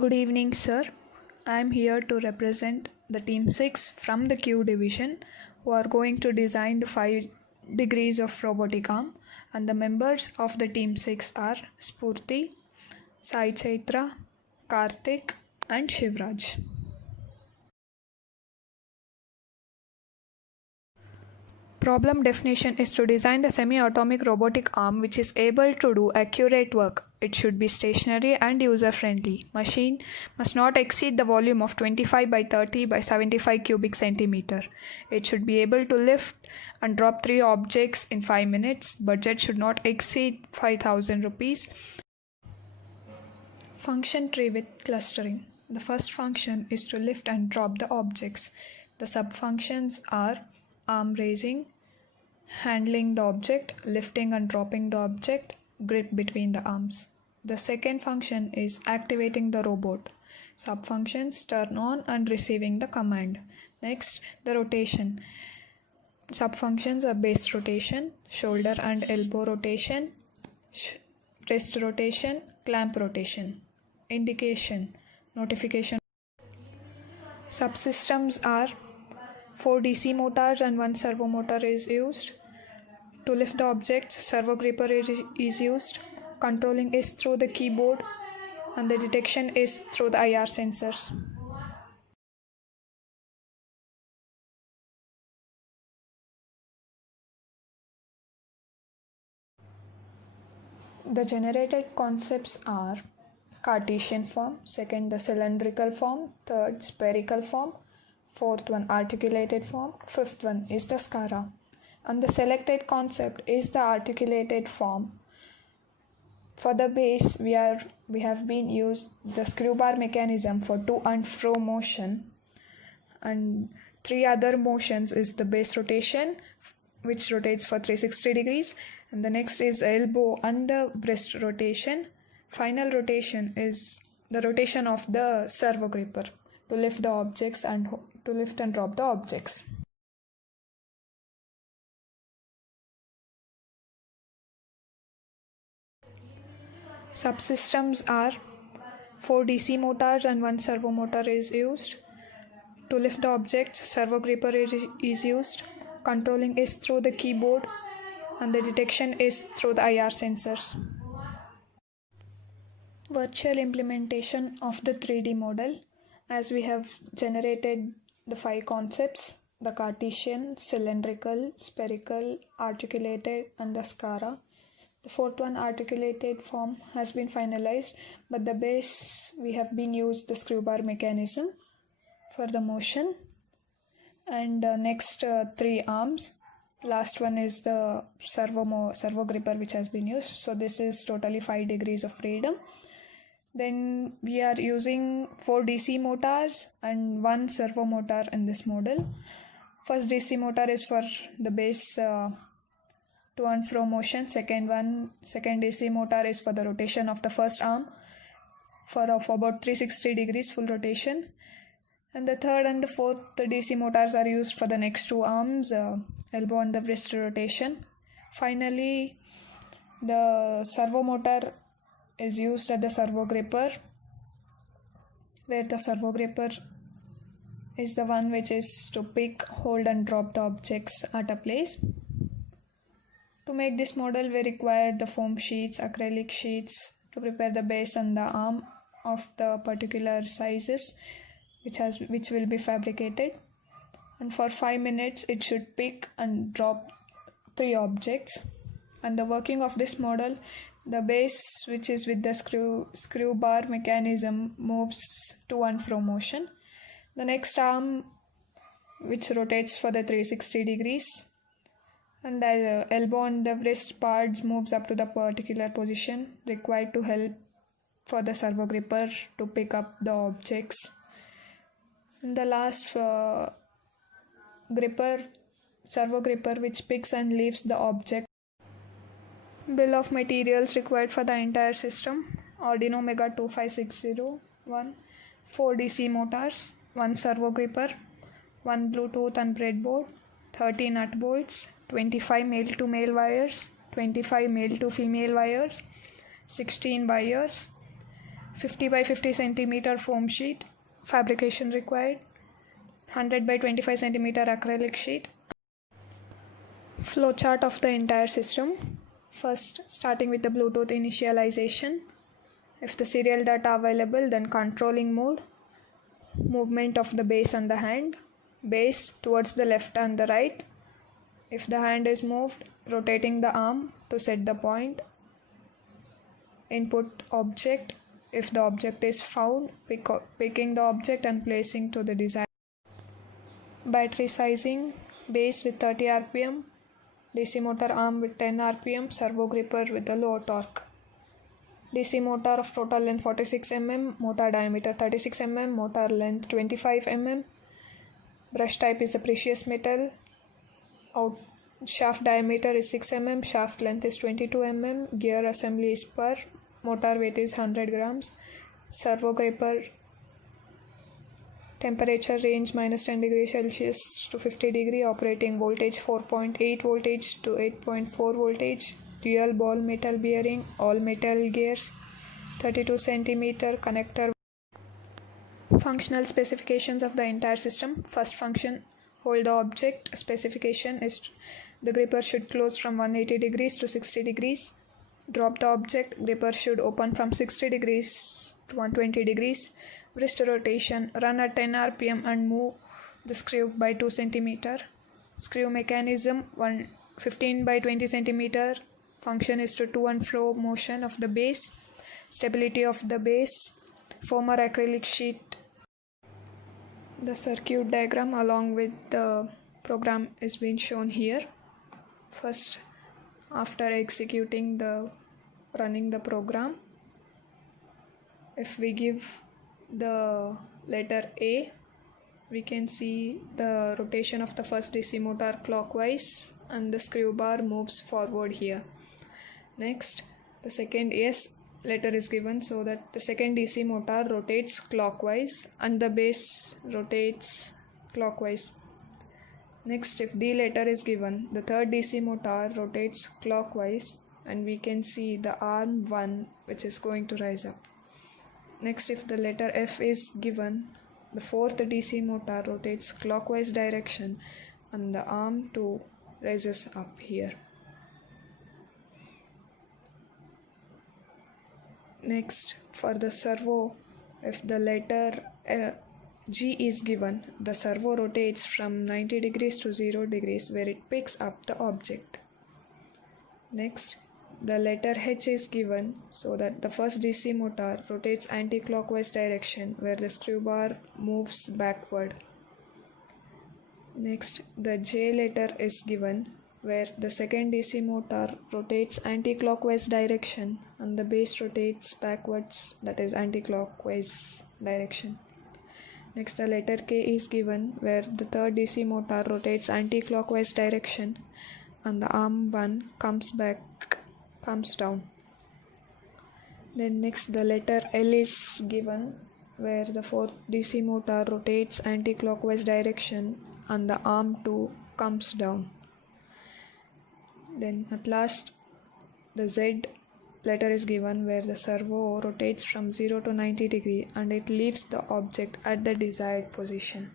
Good evening, sir. I am here to represent the Team 6 from the Q division who are going to design the 5 degrees of robotic arm, and the members of the Team 6 are Spurti, Sai Chaitra, Karthik and Shivraj. Problem definition is to design the semi-atomic robotic arm which is able to do accurate work. It should be stationary and user-friendly. Machine must not exceed the volume of 25 by 30 by 75 cubic centimeter. It should be able to lift and drop 3 objects in 5 minutes. Budget should not exceed 5,000 rupees. Function tree with clustering. The first function is to lift and drop the objects. The sub-functions are arm raising, handling the object, lifting and dropping the object, grip between the arms. The second function is activating the robot. Sub-functions turn on and receiving the command. Next, the rotation. Sub-functions are base rotation, shoulder and elbow rotation, wrist rotation, clamp rotation. Indication, notification. Subsystems are 4 DC motors and 1 servo motor is used. To lift the object, servo gripper is used. Controlling is through the keyboard and the detection is through the IR sensors. The generated concepts are Cartesian form, second the cylindrical form, third spherical form, fourth one articulated form, fifth one is the SCARA. And the selected concept is the articulated form. For the base, we have been used the screw bar mechanism for to and fro motion, and 3 other motions is the base rotation, which rotates for 360 degrees, and the next is elbow and the wrist rotation. Final rotation is the rotation of the servo gripper to lift the objects and to lift and drop the objects. Subsystems are 4 DC motors and 1 servo motor is used. To lift the object, servo gripper is used. Controlling is through the keyboard and the detection is through the IR sensors. Virtual implementation of the 3D model. As we have generated the 5 concepts, the Cartesian, cylindrical, spherical, articulated and the SCARA. The fourth one, articulated form, has been finalized, but the base we have been used the screw bar mechanism for the motion. And next 3 arms. Last one is the servo gripper which has been used. So this is totally 5 degrees of freedom. Then we are using 4 DC motors and 1 servo motor in this model. First DC motor is for the base to and fro motion. Second DC motor is for the rotation of the first arm for about 360 degrees full rotation. And the third and the fourth DC motors are used for the next 2 arms, elbow and the wrist rotation. Finally, the servo motor is used at the servo gripper, where the servo gripper is the one which is to pick, hold and drop the objects at a place. To make this model, we require the foam sheets, acrylic sheets to prepare the base and the arm of the particular sizes which will be fabricated. And for 5 minutes it should pick and drop 3 objects. And the working of this model, the base which is with the screw bar mechanism moves to and fro motion. The next arm which rotates for the 360 degrees, and the elbow and the wrist parts moves up to the particular position required to help for the servo gripper to pick up the objects. And the last servo gripper which picks and leaves the object. Bill of materials required for the entire system: Arduino Mega 25601, 4 DC motors, 1 servo gripper, 1 Bluetooth and breadboard, 30 nut bolts, 25 male to male wires, 25 male to female wires, 16 wires, 50 by 50 centimeter foam sheet, fabrication required, 100 by 25 centimeter acrylic sheet. Flowchart of the entire system. First, starting with the Bluetooth initialization. If the serial data available, then controlling mode, movement of the base and the hand, base towards the left and the right. If the hand is moved, rotating the arm to set the point. Input object. If the object is found, picking the object and placing to the desired. Battery sizing, base with 30 rpm, DC motor arm with 10 rpm, servo gripper with a low torque. DC motor of total length 46 mm, motor diameter 36 mm, motor length 25 mm. Brush type is a precious metal. Shaft diameter is 6 mm, shaft length is 22 mm, gear assembly is per, motor weight is 100 grams. Servo gripper, temperature range minus 10 degrees Celsius to 50 degree, operating voltage 4.8 voltage to 8.4 voltage, dual ball metal bearing, all metal gears, 32 centimeter connector. Functional specifications of the entire system. First function, hold the object. Specification is the gripper should close from 180 degrees to 60 degrees. Drop the object, gripper should open from 60 degrees to 120 degrees. Wrist rotation, run at 10 rpm and move the screw by 2 cm. Screw mechanism, 15 by 20 cm. Function is to and fro motion of the base. Stability of the base. Foam or acrylic sheet. The circuit diagram along with the program is being shown here. First, after executing running the program, if we give the letter A, we can see the rotation of the first DC motor clockwise and the screw bar moves forward here. Next, the second S letter is given so that the second DC motor rotates clockwise and the base rotates clockwise. Next, if D letter is given, the third DC motor rotates clockwise and we can see the arm 1 which is going to rise up. Next, if the letter F is given, the fourth DC motor rotates clockwise direction and the arm 2 rises up here. Next, for the servo, if the letter G is given, the servo rotates from 90 degrees to 0 degrees where it picks up the object. Next, the letter H is given so that the first DC motor rotates anti-clockwise direction where the screw bar moves backward. Next, the J letter is given where the second DC motor rotates anti-clockwise direction and the base rotates backwards, that is anti-clockwise direction. Next, the letter K is given where the third DC motor rotates anti-clockwise direction and the arm 1 comes down. Then next, the letter L is given where the fourth DC motor rotates anti-clockwise direction and the arm 2 comes down. Then at last, the Z letter is given where the servo rotates from 0 to 90 degree and it leaves the object at the desired position.